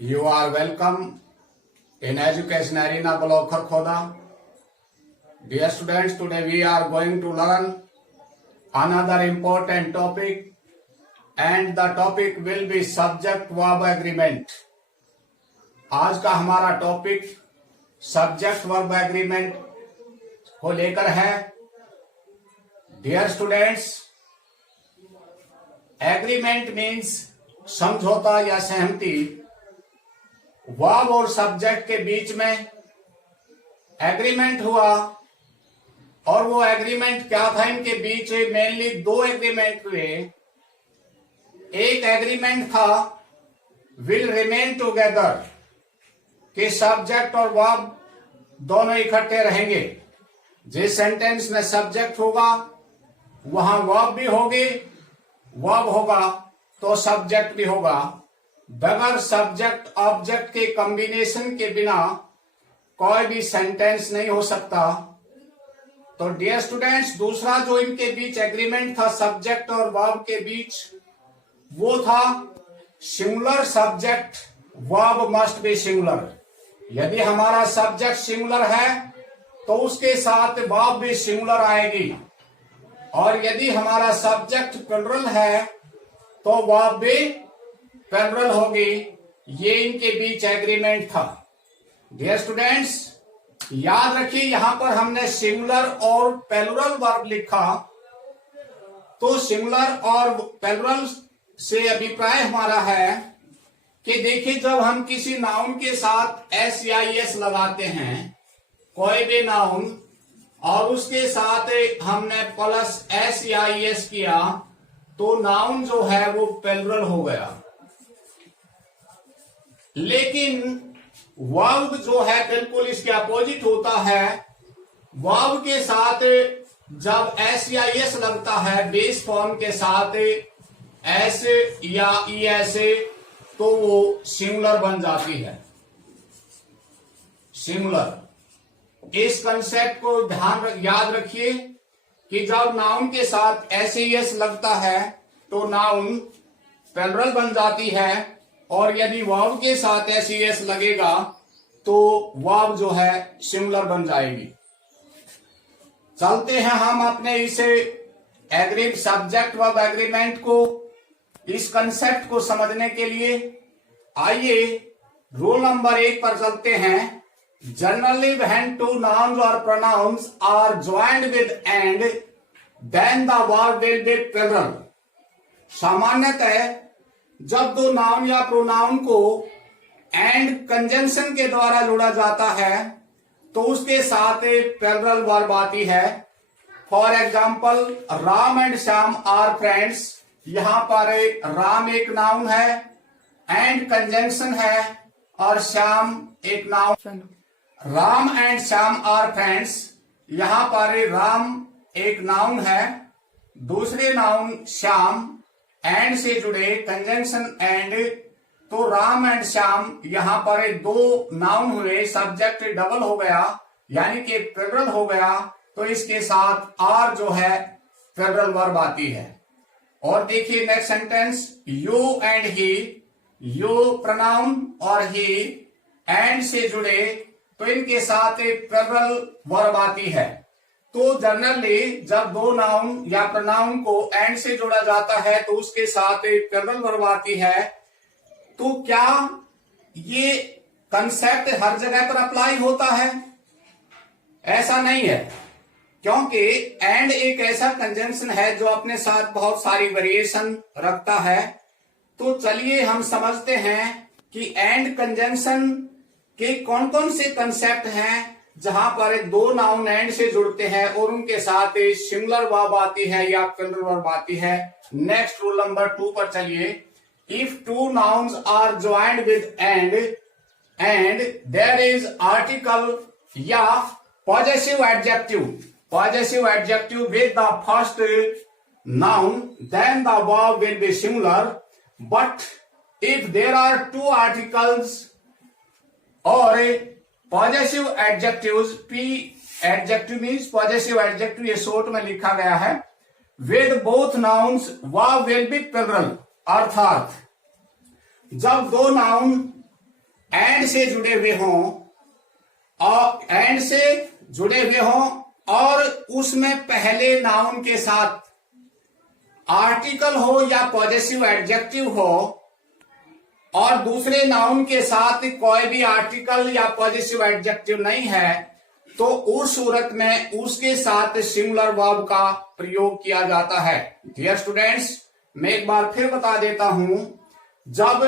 You are welcome in Education Arena Block Kharkhoda. Dear students, today we are going to learn another important topic, and the topic will be subject verb agreement. आज का हमारा topic subject verb agreement को लेकर है. Dear students, agreement means समझौता या सहमति. Verb और सब्जेक्ट के बीच में एग्रीमेंट हुआ, और वो एग्रीमेंट क्या था? इनके बीच मेनली दो एग्रीमेंट हुए. एक एग्रीमेंट था विल रिमेन टुगेदर, कि सब्जेक्ट और वर्ब दोनों इकट्ठे रहेंगे. जिस सेंटेंस में सब्जेक्ट होगा वहां वर्ब भी होगी, वर्ब होगा तो सब्जेक्ट भी होगा. बगैर सब्जेक्ट ऑब्जेक्ट के कॉम्बिनेशन के बिना कोई भी सेंटेंस नहीं हो सकता. तो डियर स्टूडेंट्स, दूसरा जो इनके बीच एग्रीमेंट था सब्जेक्ट और वर्ब के बीच, वो था singular subject verb must be singular. यदि हमारा सब्जेक्ट सिंगुलर है तो उसके साथ वर्ब भी सिंगुलर आएगी, और यदि हमारा सब्जेक्ट प्लुरल है तो वर्ब भी प्लुरल होगी. ये इनके बीच एग्रीमेंट था. डियर स्टूडेंट्स, याद रखिए यहां पर हमने सिंगुलर और प्लुरल वर्ब लिखा, तो सिंगुलर और प्लुरल से अभिप्राय हमारा है कि देखिए, जब हम किसी नाउन के साथ एस या एस लगाते हैं, कोई भी नाउन, और उसके साथ हमने प्लस एस या एस किया, तो नाउन जो है वो प्लुरल हो गया. लेकिन वर्ब जो है बिल्कुल इसके अपोजिट होता है. वर्ब के साथ जब एस या एस लगता है बेस फॉर्म के साथ एस या ई एस, तो वो सिंगुलर बन जाती है. सिंगुलर, इस कंसेप्ट को याद रखिए कि जब नाउन के साथ एस एस लगता है तो नाउन प्लुरल बन जाती है, और यदि वर्ब के साथ एस एस लगेगा तो वर्ब जो है सिंगुलर बन जाएगी. चलते हैं हम अपने इस सब्जेक्ट वर्ब एग्रीमेंट को, इस कंसेप्ट को समझने के लिए आइए रूल नंबर 1 पर चलते हैं. जनरली व्हेन टू नाउन्स और pronouns are joined with and then the verb will be plural. सामान्यतः जब दो नाउन या प्रोनाउन को एंड कंजंक्शन के द्वारा जोड़ा जाता है तो उसके साथ प्लुरल वर्ब आती है. For example, Ram and Shyam are friends. यहां पर राम एक नाउन है, एंड कंजंक्शन है, और श्याम एक noun. Ram and Shyam are friends, यहां पर राम एक नाउन है, दूसरे नाउन श्याम, एंड से जुड़े कंजंक्शन एंड, तो राम एंड श्याम यहां पर दो नाउन हुए, सब्जेक्ट डबल हो गया यानी कि प्लुरल हो गया, तो इसके साथ आर जो है प्लुरल वर्ब आती है. और देखिए next sentence, you and he. You pronoun और ही एंड से जुड़े, तो इनके साथ प्लुरल वर्ब आती है. तो जनरली जब दो नाउन या प्रोनाउन को एंड से जोड़ा जाता है तो उसके साथ प्लुरल वर्ब आती है. तो क्या ये कंसेप्ट हर जगह पर अप्लाई होता है? ऐसा नहीं है, क्योंकि एंड एक ऐसा कंजंक्शन है जो अपने साथ बहुत सारी वेरिएशन रखता है. तो चलिए हम समझते हैं कि एंड कंजंक्शन के कौन कौन से कंसेप्ट हैं जहां पर दो नाउन एंड से जुड़ते हैं और उनके साथ सिंगुलर वर्ब आती है या प्लुरल वर्ब आती है. नेक्स्ट रूल नंबर 2 पर चलिए. If two nouns are joined with and there is article या possessive adjective with the first noun, then the verb will be singular. But if there are two articles और possessive adjectives, P adjective means possessive adjective, ये short में लिखा गया है, with both nouns verb will be plural. अर्थात जब दो noun and से जुड़े हुए हों और उसमें पहले नाउन के साथ आर्टिकल हो या पॉजेसिव एडजेक्टिव हो और दूसरे नाउन के साथ कोई भी आर्टिकल या पॉजेसिव एडजेक्टिव नहीं है, तो उस सूरत में उसके साथ सिंगुलर वर्ब का प्रयोग किया जाता है। डियर स्टूडेंट्स, मैं एक बार फिर बता देता हूं, जब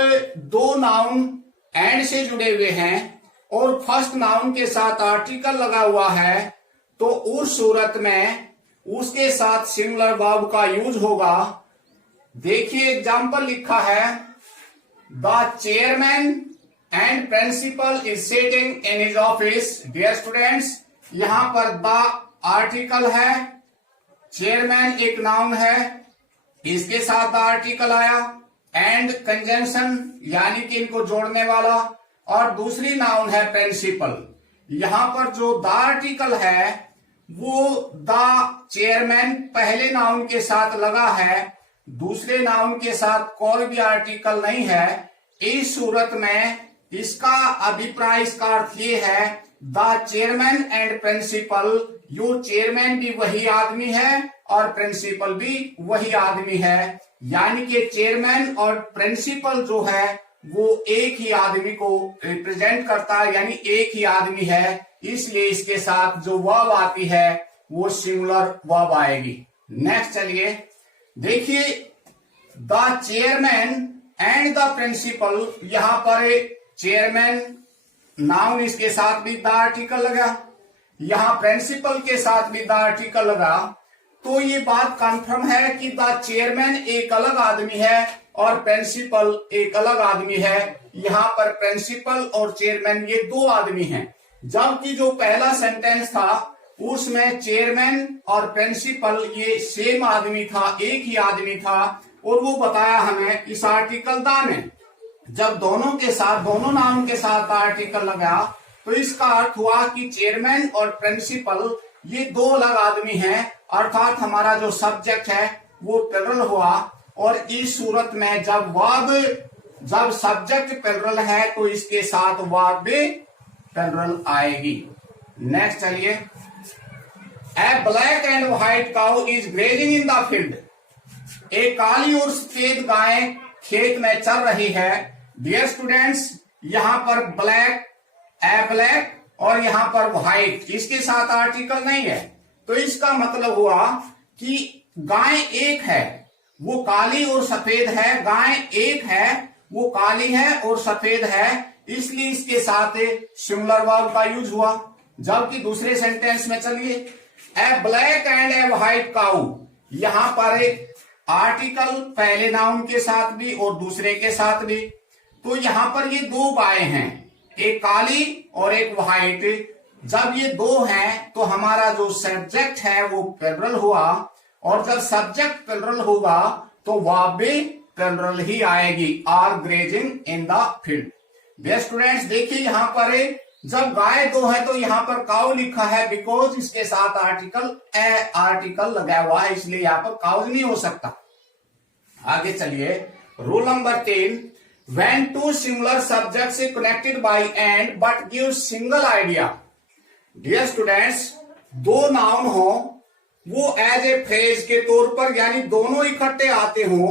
दो नाउन एंड से जुड़े हुए हैं और फर्स्ट नाउन के साथ आर्टिकल लगा हुआ है, तो उस सूरत में उसके साथ सिंगुलर वर्ब का यूज होगा। देखिए एग्जाम्पल लिखा है, the chairman and principal is sitting in his office. Dear students, यहां पर द आर्टिकल है, चेयरमैन एक नाउन है, इसके साथ द आर्टिकल आया, एंड कंजंक्शन यानी कि इनको जोड़ने वाला, और दूसरी नाउन है प्रिंसिपल। यहां पर जो द आर्टिकल है वो द चेयरमैन पहले नाउन के साथ लगा है, दूसरे नाउन के साथ कोई भी आर्टिकल नहीं है। इस सूरत में इसका अभिप्राय, इसका अर्थ ये है, द चेयरमैन एंड प्रिंसिपल, यो चेयरमैन भी वही आदमी है और प्रिंसिपल भी वही आदमी है, यानी कि चेयरमैन और प्रिंसिपल जो है वो एक ही आदमी को रिप्रेजेंट करता है, यानी एक ही आदमी है, इसलिए इसके साथ जो वर्ब आती है वो सिंगुलर वर्ब आएगी। नेक्स्ट चलिए देखिए, the chairman and the principal, यहां पर चेयरमैन नाउन, इसके साथ भी द आर्टिकल लगा, यहां प्रिंसिपल के साथ भी द आर्टिकल लगा, तो ये बात कंफर्म है कि द चेयरमैन एक अलग आदमी है और प्रिंसिपल एक अलग आदमी है। यहां पर प्रिंसिपल और चेयरमैन ये दो आदमी हैं, जबकि जो पहला सेंटेंस था उसमें चेयरमैन और प्रिंसिपल ये सेम आदमी था, एक ही आदमी था, और वो बताया हमें इस आर्टिकल द में। जब दोनों के साथ, दोनों नाउन के साथ आर्टिकल लगा, तो इसका अर्थ हुआ कि चेयरमैन और प्रिंसिपल ये दो अलग आदमी हैं, अर्थात हमारा जो सब्जेक्ट है वो प्लुरल हुआ। और इस सूरत में जब सब्जेक्ट प्लुरल है तो इसके साथ वर्ब भी प्लुरल आएगी। नेक्स्ट चलिए, a black and white cow is grazing in the field. एक काली और सफेद गाय खेत में चल रही है। डियर स्टूडेंट्स, यहां पर ब्लैक, ए ब्लैक, और यहां पर व्हाइट, इसके साथ आर्टिकल नहीं है, तो इसका मतलब हुआ कि गाय एक है, वो काली और सफेद है, गाय एक है, वो काली है और सफेद है, इसलिए इसके साथ सिंगुलर वर्ब का यूज हुआ। जबकि दूसरे सेंटेंस में चलिए, a black and a white cow, यहां पर आर्टिकल पहले नाउन के साथ भी और दूसरे के साथ भी, तो यहां पर ये दो गायें हैं, एक काली और एक व्हाइट। जब ये दो हैं तो हमारा जो सब्जेक्ट है वो प्लुरल हुआ, और जब सब्जेक्ट प्लुरल होगा तो वर्ब भी प्लुरल ही आएगी, are grazing in the field. Dear students, देखिए यहां पर जब गाय दो है तो यहां पर काउ लिखा है, बिकॉज इसके साथ आर्टिकल लगा हुआ है, इसलिए यहां पर काउज नहीं हो सकता। आगे चलिए, rule number 10, when two similar subjects are connected by and but give single idea। Dear students, दो नाउन हो, वो एज ए फ्रेज के तौर पर, यानी दोनों इकट्ठे आते हो,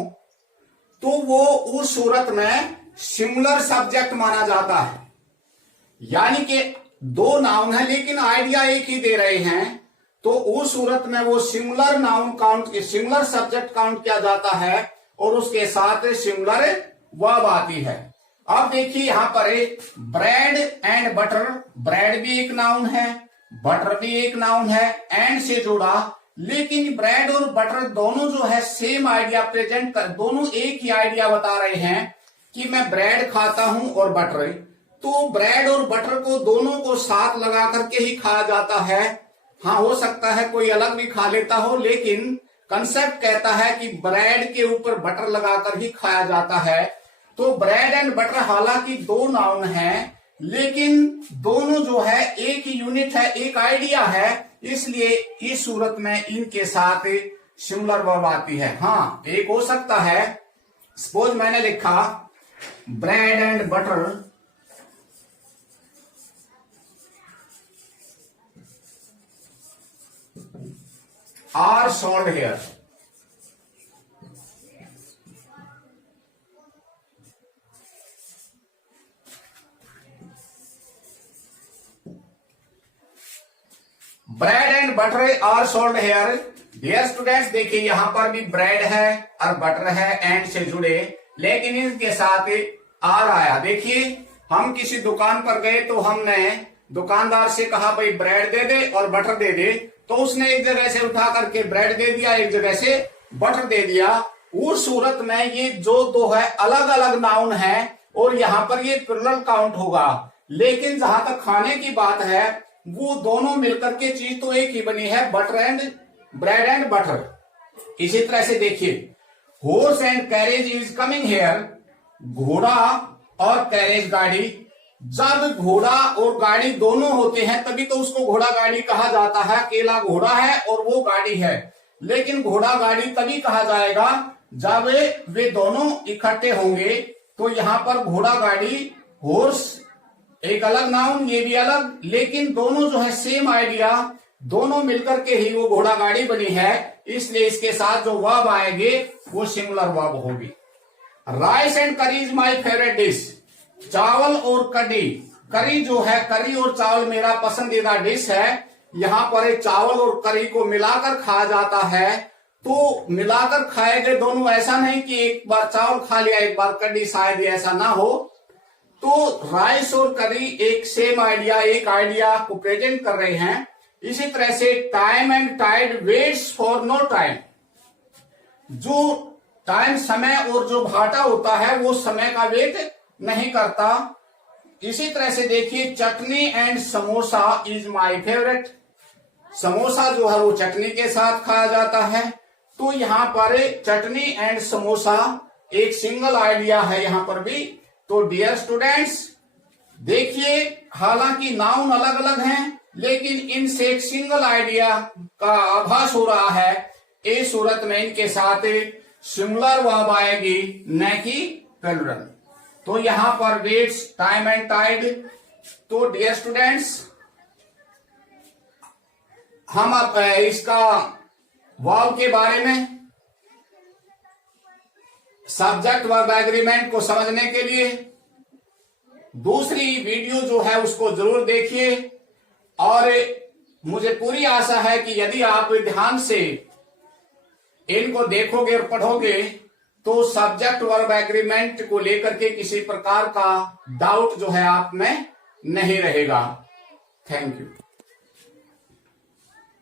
तो वो उस सूरत में सिमिलर सब्जेक्ट माना जाता है। यानी कि दो नाउन है लेकिन आइडिया एक ही दे रहे हैं, तो उस सूरत में वो similar noun count, similar subject count किया जाता है और उसके साथ सिमिलर वर्ब आती है। अब देखिए यहां पर ब्रेड एंड बटर, ब्रेड भी एक नाउन है, बटर भी एक नाउन है, एंड से जोड़ा, लेकिन ब्रेड और बटर दोनों जो है सेम आइडिया प्रेजेंट कर, दोनों एक ही आइडिया बता रहे हैं कि मैं ब्रेड खाता हूं और बटर, तो ब्रेड और बटर को दोनों को साथ लगा करके ही खाया जाता है। हाँ, हो सकता है कोई अलग भी खा लेता हो, लेकिन कंसेप्ट कहता है कि ब्रेड के ऊपर बटर लगाकर ही खाया जाता है। तो ब्रेड एंड बटर हालांकि दो नाउन हैं, लेकिन दोनों जो है एक ही यूनिट है, एक आइडिया है, इसलिए इस सूरत में इनके साथ सिमिलर वर्ब आती है। हाँ, एक हो सकता है, सपोज मैंने लिखा bread and butter, are sold here. Bread and butter are sold here. Dear students, देखिए यहां पर भी ब्रेड है और बटर है एंड से जुड़े, लेकिन इनके साथ आर आया। देखिए हम किसी दुकान पर गए तो हमने दुकानदार से कहा भाई ब्रेड दे दे और बटर दे दे, तो उसने एक जगह से उठा करके ब्रेड दे दिया, एक जगह से बटर दे दिया। उस सूरत में ये जो दो है अलग अलग नाउन है और यहां पर ये प्लुरल काउंट होगा। लेकिन जहां तक खाने की बात है वो दोनों मिलकर के चीज तो एक ही बनी है, butter and bread and butter. इसी तरह से देखिए horse and carriage is coming here. घोड़ा और कैरेज गाड़ी। जब घोड़ा और गाड़ी दोनों होते हैं तभी तो उसको घोड़ा गाड़ी कहा जाता है। अकेला घोड़ा है और वो गाड़ी है, लेकिन घोड़ा गाड़ी तभी कहा जाएगा जब वे दोनों इकट्ठे होंगे। तो यहां पर घोड़ा गाड़ी, हॉर्स एक अलग नाउन, ये भी अलग, लेकिन दोनों जो है सेम आइडिया, दोनों मिलकर के ही वो घोड़ा गाड़ी बनी है, इसलिए इसके साथ जो वर्ब आएंगे वो सिंगुलर वर्ब होगी। राइस एंड करी इज माई फेवरेट डिश। चावल और करी, करी जो है, करी और चावल मेरा पसंदीदा डिश है। यहां पर चावल और करी को मिलाकर खाया जाता है। तो मिलाकर खाए गए दोनों, ऐसा नहीं कि एक बार चावल खा लिया एक बार करी, शायद ऐसा ना हो। तो राइस और करी एक सेम आइडिया, एक आइडिया को प्रेजेंट कर रहे हैं। इसी तरह से time and tide waits for no time. जो टाइम समय और जो भाटा होता है वो समय का वेट नहीं करता। इसी तरह से देखिए chutney and samosa is my favourite. Samosa जो है वो चटनी के साथ खाया जाता है। तो यहां पर चटनी एंड समोसा एक सिंगल आइडिया है यहां पर भी। तो डियर स्टूडेंट्स देखिए, हालांकि नाउन अलग अलग हैं, लेकिन इनसे एक सिंगल आइडिया का आभास हो रहा है। इस सूरत में इनके साथ सिंगुलर वर्ब आएगी, न कि प्लुरल। तो यहां पर वेट्स, टाइम एंड टाइड। तो डियर स्टूडेंट्स हम अब इसका वर्ब के बारे में, सब्जेक्ट वर्ब एग्रीमेंट को समझने के लिए दूसरी वीडियो जो है उसको जरूर देखिए। और मुझे पूरी आशा है कि यदि आप ध्यान से इनको देखोगे और पढ़ोगे तो सब्जेक्ट वर्ब एग्रीमेंट को लेकर के किसी प्रकार का डाउट जो है आप में नहीं रहेगा। Thank you.